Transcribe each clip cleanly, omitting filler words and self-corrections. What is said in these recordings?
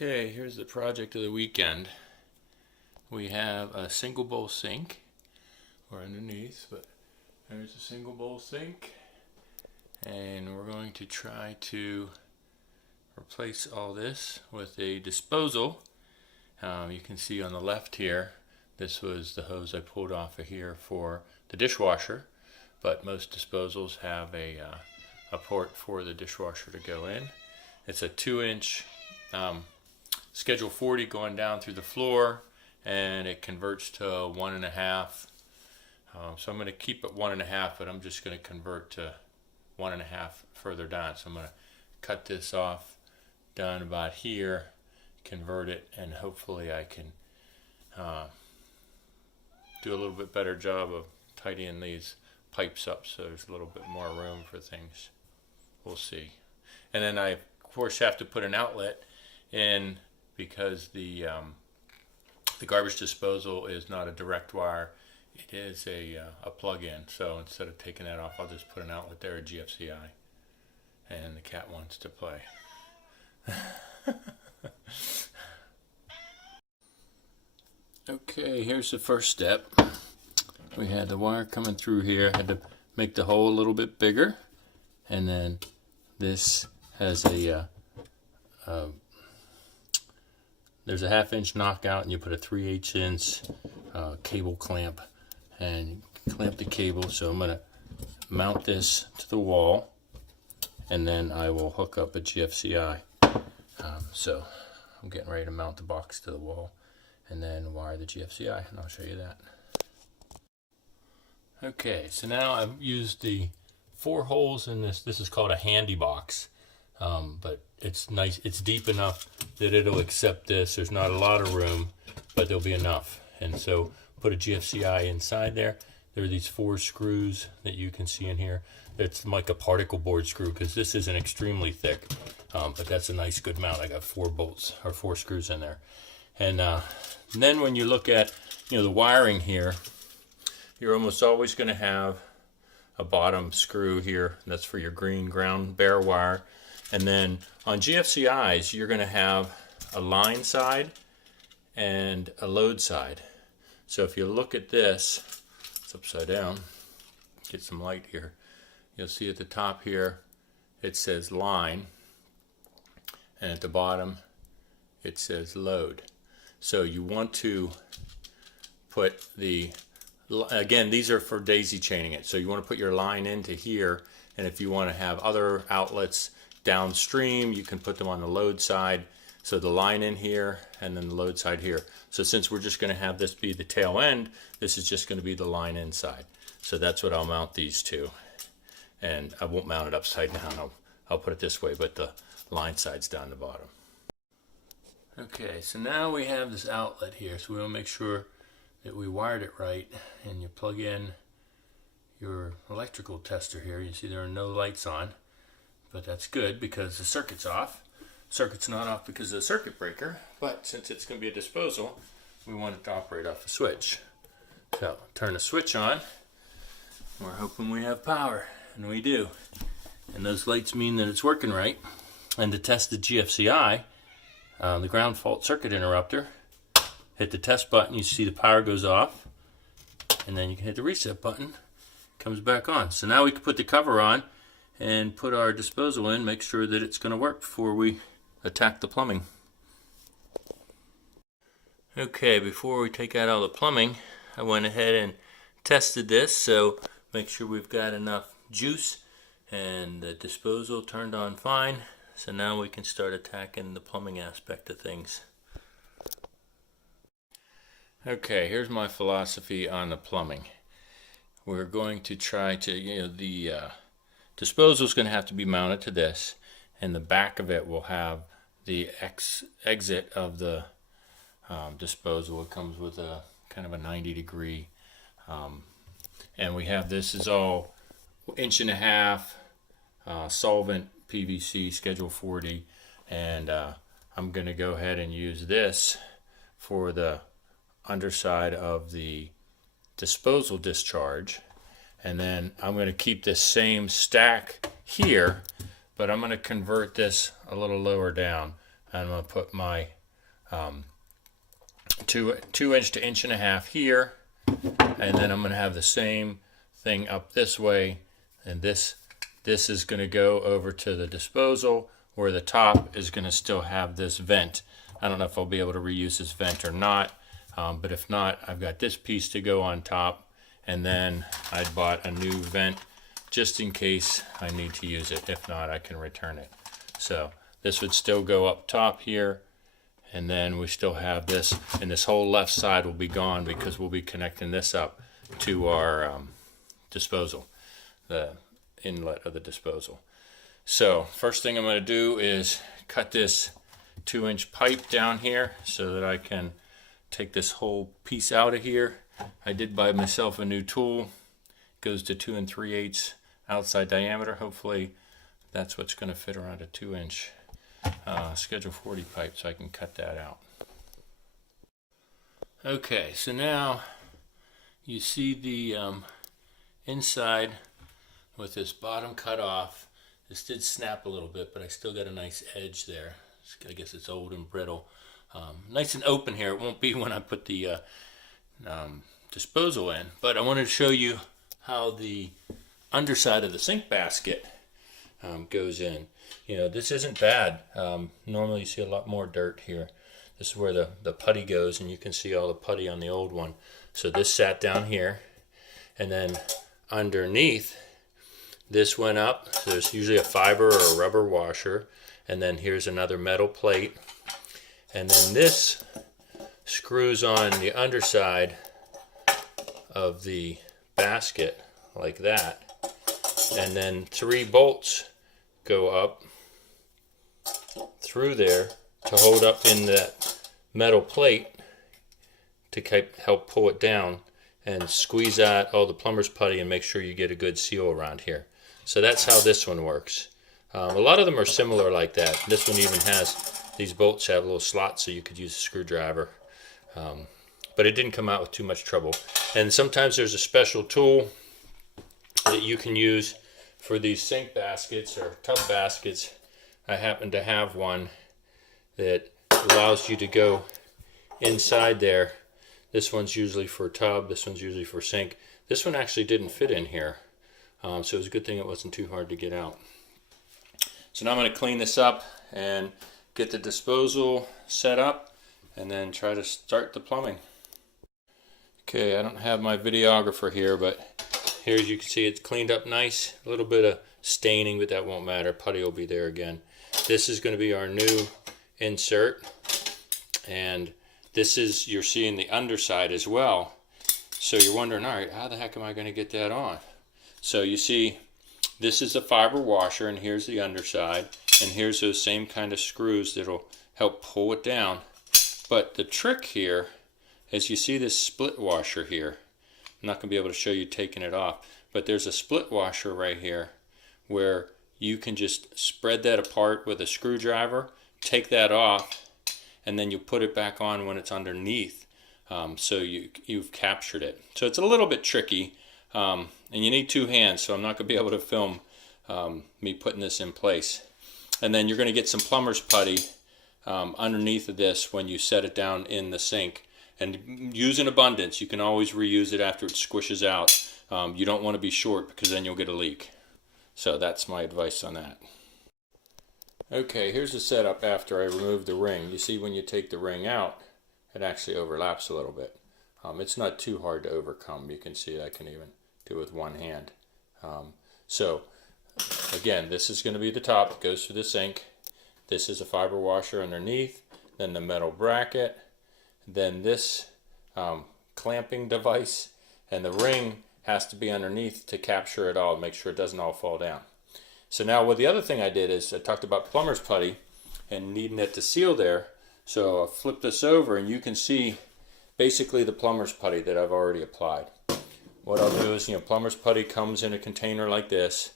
Okay, here's the project of the weekend. We have a single bowl sink, or underneath, but there's a single bowl sink, and we're going to try to replace all this with a disposal. You can see on the left here, this was the hose I pulled off of here for the dishwasher, but most disposals have a port for the dishwasher to go in. It's a 2-inch Schedule 40 going down through the floor, and it converts to 1.5. So I'm going to keep it 1.5, but I'm just going to convert to 1.5 further down. So I'm going to cut this off down about here, convert it, and hopefully I can do a little bit better job of tidying these pipes up so there's a little bit more room for things. We'll see. And then I, of course, have to put an outlet in because the garbage disposal is not a direct wire. It is a plug-in. So instead of taking that off, I'll just put an outlet there, a GFCI. And the cat wants to play. Okay, here's the first step. We had the wire coming through here. Had to make the hole a little bit bigger. And then this has a there's a 1/2-inch knockout, and you put a 3/8 inch cable clamp and clamp the cable. So I'm going to mount this to the wall, and then I will hook up a GFCI. So I'm getting ready to mount the box to the wall and then wire the GFCI, and I'll show you that. Okay, so now I've used the 4 holes in this. This is called a handy box. But it's nice, it's deep enough that it'll accept this. There's not a lot of room, but there'll be enough. And so put a GFCI inside there. There are these 4 screws that you can see in here. It's like a particle board screw because this isn't extremely thick, but that's a nice good mount. I got 4 bolts or 4 screws in there. And then when you look at the wiring here, you're almost always going to have a bottom screw here. That's for your green ground bare wire. And then on GFCIs, you're going to have a line side and a load side. So if you look at this, it's upside down. Get some light here. You'll see at the top here, it says line. And at the bottom, it says load. So you want to put the, again, these are for daisy chaining it. So you want to put your line into here. And if you want to have other outlets downstream, you can put them on the load side. So the line in here and then the load side here. So since we're just going to have this be the tail end, this is just going to be the line inside. So that's what I'll mount these to. And I won't mount it upside down. I'll put it this way, but the line side's down the bottom. Okay, so now we have this outlet here. So we want to make sure that we wired it right. And you plug in your electrical tester here. You see there are no lights on. But that's good because the circuit's off. Circuit's not off because of the circuit breaker, but since it's going to be a disposal, we want it to operate off a switch. So turn the switch on. We're hoping we have power, and we do. And those lights mean that it's working right. And to test the GFCI, the ground fault circuit interrupter, hit the test button, you see the power goes off, and then you can hit the reset button, it comes back on. So now we can put the cover on and put our disposal in, make sure that it's going to work before we attack the plumbing. Okay, before we take out all the plumbing, I went ahead and tested this, so make sure we've got enough juice, and the disposal turned on fine. So now we can start attacking the plumbing aspect of things. Okay, here's my philosophy on the plumbing. We're going to try to, the disposal is going to have to be mounted to this, and the back of it will have the exit of the disposal. It comes with a kind of a 90-degree, and we have this is all 1.5 inch solvent PVC Schedule 40, and I'm going to go ahead and use this for the underside of the disposal discharge. And then I'm going to keep this same stack here, but I'm going to convert this a little lower down. I'm going to put my 2" to 1.5" here, and then I'm going to have the same thing up this way, and this is going to go over to the disposal, where the top is going to still have this vent. I don't know if I'll be able to reuse this vent or not, but if not, I've got this piece to go on top, and then I bought a new vent just in case I need to use it. If not, I can return it. So this would still go up top here, and then we still have this, and this whole left side will be gone because we'll be connecting this up to our disposal, the inlet of the disposal. So first thing I'm going to do is cut this 2" pipe down here so that I can take this whole piece out of here. I did buy myself a new tool. It goes to 2 3/8 outside diameter. Hopefully that's what's going to fit around a 2" schedule 40 pipe, so I can cut that out. Okay, so now you see the inside with this bottom cut off. This did snap a little bit, but I still got a nice edge there. I guess it's old and brittle. Nice and open here. It won't be when I put the disposal in, but I wanted to show you how the underside of the sink basket goes in. You know, this isn't bad. Normally you see a lot more dirt here. This is where the putty goes, and you can see all the putty on the old one. So this sat down here, and then underneath this went up. So there's usually a fiber or a rubber washer, and then here's another metal plate, and then this screws on the underside of the basket like that, and then 3 bolts go up through there to hold up in that metal plate to help pull it down and squeeze out all the plumber's putty and make sure you get a good seal around here. So that's how this one works. A lot of them are similar like that. This one even has, these bolts have little slots so you could use a screwdriver. But it didn't come out with too much trouble. And sometimes there's a special tool that you can use for these sink baskets or tub baskets. I happen to have one that allows you to go inside there. This one's usually for tub, this one's usually for sink. This one actually didn't fit in here, so it was a good thing it wasn't too hard to get out. So now I'm going to clean this up and get the disposal set up and then try to start the plumbing. Okay, I don't have my videographer here, but here as you can see it's cleaned up nice. A little bit of staining, but that won't matter. Putty will be there again. This is going to be our new insert, and this is, you're seeing the underside as well. So you're wondering, all right, how the heck am I going to get that on? So you see, this is the fiber washer, and here's the underside, and here's those same kind of screws that'll help pull it down. But the trick here is you see this split washer here. I'm not going to be able to show you taking it off, but there's a split washer right here where you can just spread that apart with a screwdriver, take that off, and then you put it back on when it's underneath. So you've captured it. So it's a little bit tricky, and you need 2 hands, so I'm not going to be able to film me putting this in place. And then you're going to get some plumber's putty underneath of this when you set it down in the sink. And use in abundance. You can always reuse it after it squishes out. You don't want to be short because then you'll get a leak. So that's my advice on that. Okay, here's the setup after I remove the ring. You see when you take the ring out, it actually overlaps a little bit. It's not too hard to overcome. You can see I can even do it with one hand. So again, this is going to be the top. It goes through the sink. This is a fiber washer underneath. Then the metal bracket. Then this clamping device. And the ring has to be underneath to capture it all, make sure it doesn't all fall down. So now the other thing I did is I talked about plumber's putty and needing it to seal there. So I flip this over and you can see basically the plumber's putty that I've already applied. What I'll do is, plumber's putty comes in a container like this.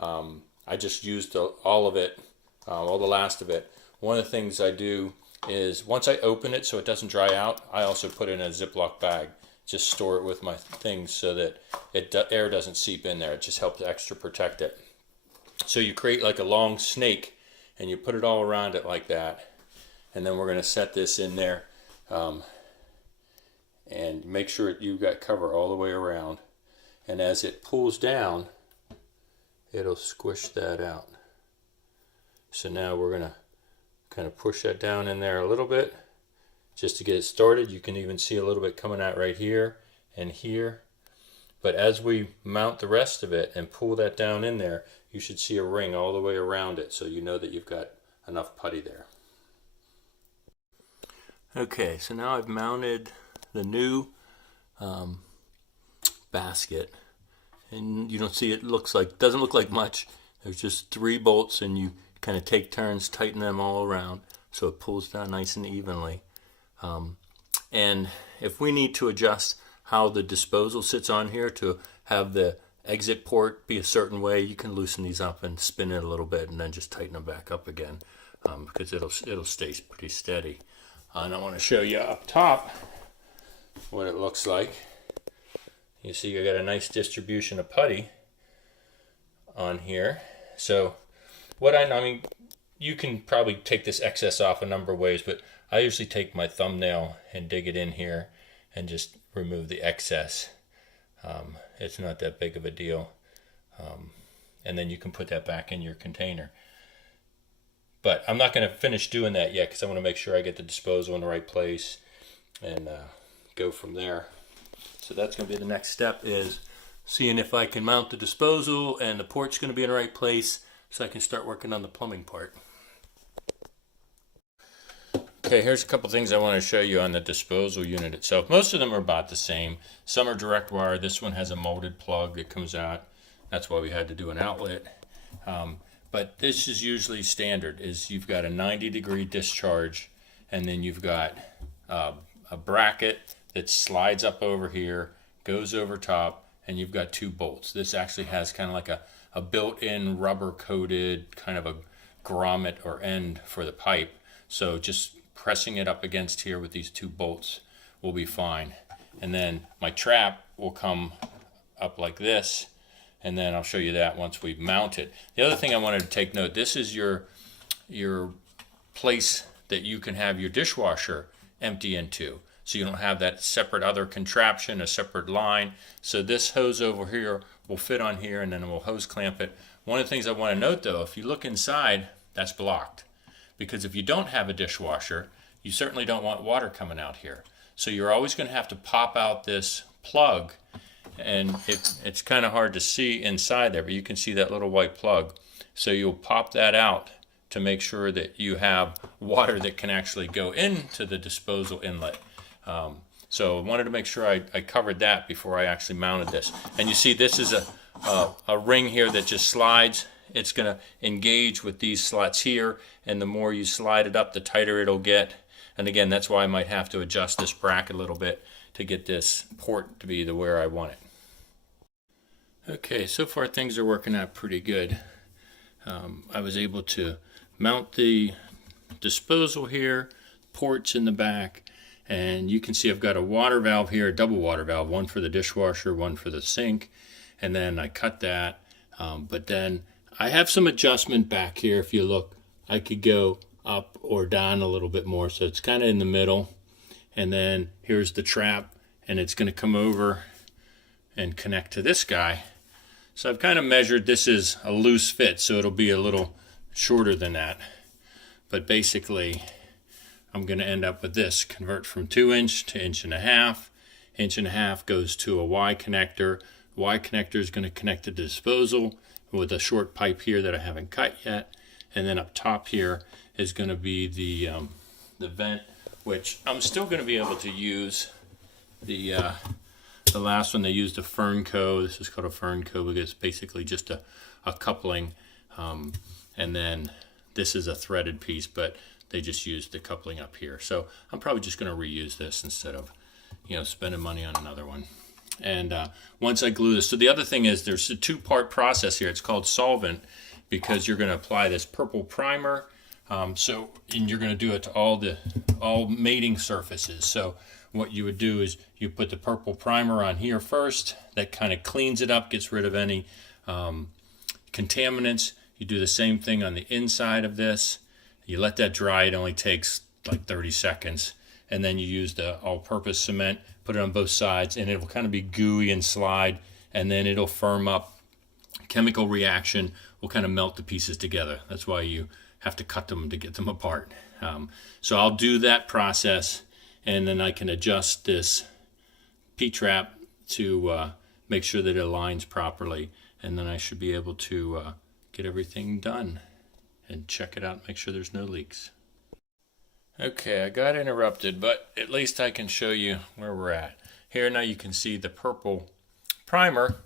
I just used all of it, all the last of it. One of the things I do is once I open it so it doesn't dry out, I also put it in a Ziploc bag. Just store it with my things so that air doesn't seep in there. It just helps extra protect it. So you create like a long snake and you put it all around it like that. and then we're going to set this in there, and make sure you've got cover all the way around. And as it pulls down, it'll squish that out. So now we're going to kind of push that down in there a little bit just to get it started. You can even see a little bit coming out right here and here. But as we mount the rest of it and pull that down in there, you should see a ring all the way around it, so you know that you've got enough putty there. Okay, so now I've mounted the new basket, and you don't see, it doesn't look like much. There's just 3 bolts, and you kind of take turns, tighten them all around so it pulls down nice and evenly. And if we need to adjust how the disposal sits on here to have the exit port be a certain way, you can loosen these up and spin it a little bit and then just tighten them back up again, because it'll stay pretty steady. And I want to show you up top what it looks like. You see you got a nice distribution of putty on here. So I mean, you can probably take this excess off a number of ways, but I usually take my thumbnail and dig it in here and just remove the excess. It's not that big of a deal. And then you can put that back in your container. But I'm not going to finish doing that yet, because I want to make sure I get the disposal in the right place and go from there. So that's going to be the next step, is seeing if I can mount the disposal and the port's going to be in the right place so I can start working on the plumbing part. Okay, here's a couple things I want to show you on the disposal unit itself. Most of them are about the same. Some are direct wire. This one has a molded plug that comes out. That's why we had to do an outlet. But this is usually standard, is you've got a 90-degree discharge, and then you've got a bracket that slides up over here, goes over top, and you've got 2 bolts. This actually has kind of like a built-in rubber-coated kind of a grommet or end for the pipe. So just pressing it up against here with these 2 bolts will be fine. And then my trap will come up like this, and then I'll show you that once we mount it. The other thing I wanted to take note, this is your place that you can have your dishwasher empty into. So you don't have that separate other contraption, a separate line. So this hose over here will fit on here, and then we'll hose clamp it. One of the things I want to note though, if you look inside, that's blocked. Because if you don't have a dishwasher, you certainly don't want water coming out here. So you're always going to have to pop out this plug, and it's kind of hard to see inside there, but you can see that little white plug. So you'll pop that out to make sure that you have water that can actually go into the disposal inlet. So I wanted to make sure I covered that before I actually mounted this. And you see this is a ring here that just slides. It's going to engage with these slots here, and the more you slide it up, the tighter it'll get. And again, that's why I might have to adjust this bracket a little bit to get this port to be where I want it. Okay, so far things are working out pretty good. I was able to mount the disposal here, ports in the back, and you can see I've got a water valve here, a double water valve, one for the dishwasher, one for the sink, and then I cut that. But then I have some adjustment back here. If you look, I could go up or down a little bit more, so it's kind of in the middle. And then here's the trap, and it's going to come over and connect to this guy. So I've kind of measured, this is a loose fit, so it'll be a little shorter than that. But basically, I'm going to end up with this, convert from 2" to 1.5". 1.5" goes to a Y connector. Y connector is going to connect to the disposal with a short pipe here that I haven't cut yet. And then up top here is going to be the vent, which I'm still going to be able to use. The last one they used a Fernco. This is called a Fernco because it's basically just a coupling. And then this is a threaded piece, but they just used the coupling up here. So I'm probably just going to reuse this instead of, spending money on another one. And once I glue this, so the other thing is there's a 2-part process here. It's called solvent, because you're going to apply this purple primer. And you're going to do it to all mating surfaces. So what you would do is you put the purple primer on here first. That kind of cleans it up, gets rid of any contaminants. You do the same thing on the inside of this. You let that dry. It only takes like 30 seconds. And then you use the all-purpose cement, put it on both sides, and it will kind of be gooey and slide, and then it'll firm up. Chemical reaction will kind of melt the pieces together. That's why you have to cut them to get them apart. So I'll do that process, and then I can adjust this P-trap to make sure that it aligns properly, and then I should be able to get everything done and check it out and make sure there's no leaks. Okay, I got interrupted, but at least I can show you where we're at. Here now you can see the purple primer,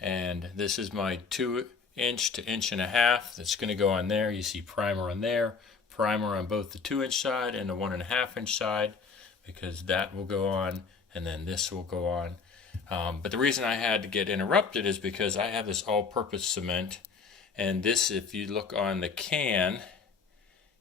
and this is my 2-inch to 1.5 inches that's going to go on there. You see primer on there, primer on both the 2-inch side and the 1.5-inch side, because that will go on, and then this will go on. But the reason I had to get interrupted is because I have this all-purpose cement, and this, if you look on the can,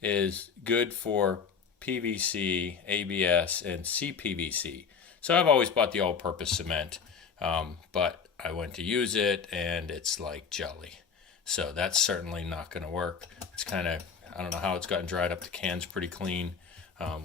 is good for PVC, ABS, and CPVC. So I've always bought the all-purpose cement, but I went to use it and it's like jelly. So that's certainly not going to work. It's kind of, I don't know how it's gotten dried up. The can's pretty clean,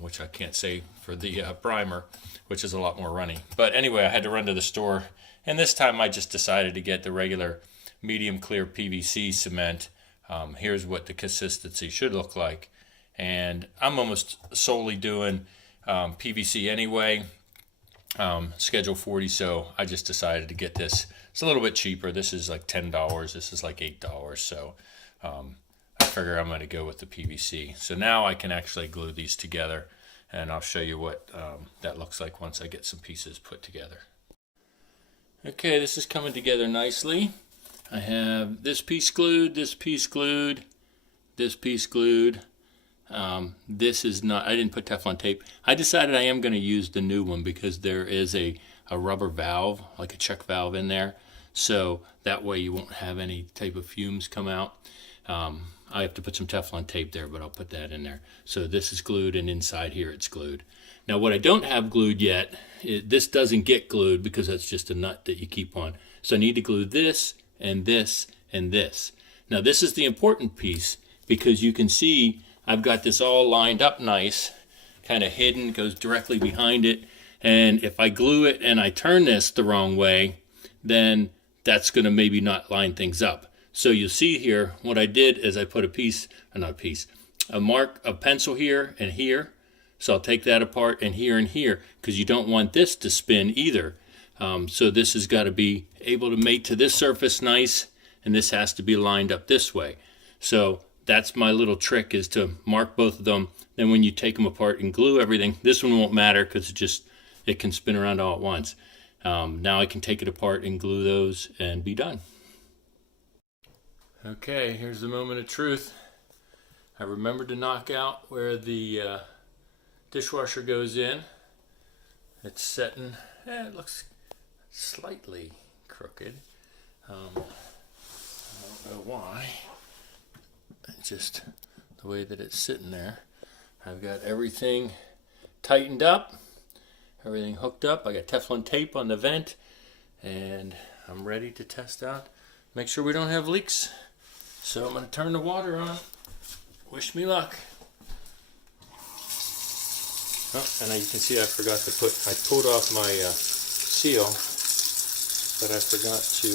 which I can't say for the primer, which is a lot more runny. But anyway, I had to run to the store, and this time I just decided to get the regular medium clear PVC cement. Here's what the consistency should look like, and I'm almost solely doing PVC anyway, schedule 40, so I just decided to get this. It's a little bit cheaper. This is like $10, this is like $8, so I figure I'm going to go with the PVC. So now I can actually glue these together, and I'll show you what that looks like once I get some pieces put together. Okay, this is coming together nicely. I have this piece glued, this piece glued, this piece glued. This is not, I didn't put Teflon tape. I decided I am going to use the new one because there is a rubber valve, like a check valve in there. So that way you won't have any type of fumes come out. I have to put some Teflon tape there, but I'll put that in there. So this is glued, and inside here it's glued. Now what I don't have glued yet, this doesn't get glued because that's just a nut that you keep on. So I need to glue this, and this, and this. Now this is the important piece, because you can see I've got this all lined up nice, kind of hidden, goes directly behind it, and if I glue it and I turn this the wrong way, then that's going to maybe not line things up. So you'll see here, what I did is I put a mark of pencil here and here, so I'll take that apart, and here, because you don't want this to spin either. So this has got to be able to mate to this surface nice, and this has to be lined up this way. So that's my little trick, is to mark both of them. Then when you take them apart and glue everything, this one won't matter because it can spin around all at once. Now I can take it apart and glue those and be done. Okay, here's the moment of truth. I remembered to knock out where the dishwasher goes in. It's setting, it looks slightly crooked. I don't know why. Just the way that it's sitting there. I've got everything tightened up, everything hooked up. I got Teflon tape on the vent, and I'm ready to test out, make sure we don't have leaks. So I'm going to turn the water on. Wish me luck. Oh, and you can see I forgot to I pulled off my seal, but I forgot to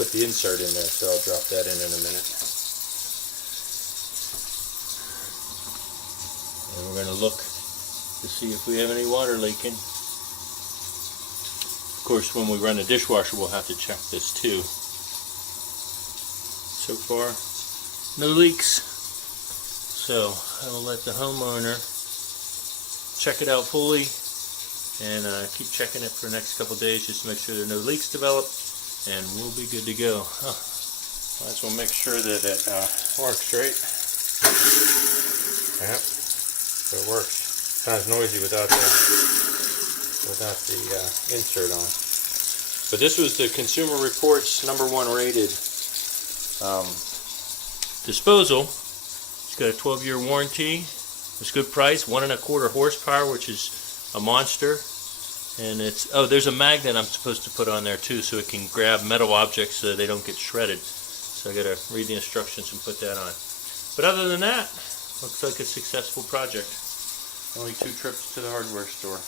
put the insert in there, so I'll drop that in a minute. And we're going to look to see if we have any water leaking. Of course, when we run the dishwasher, we'll have to check this too. So far, no leaks. So I will let the homeowner check it out fully, and keep checking it for the next couple days just to make sure there are no leaks developed, and we'll be good to go. Might as well make sure that it works, right? Yep, so it works. Kind of noisy without the insert on. But this was the Consumer Reports #1 rated disposal. It's got a 12-year warranty. It's a good price, 1.25 horsepower, which is a monster. And it's, oh, there's a magnet I'm supposed to put on there too, so it can grab metal objects so they don't get shredded. So I gotta read the instructions and put that on. But other than that, Looks like a successful project. Only 2 trips to the hardware store.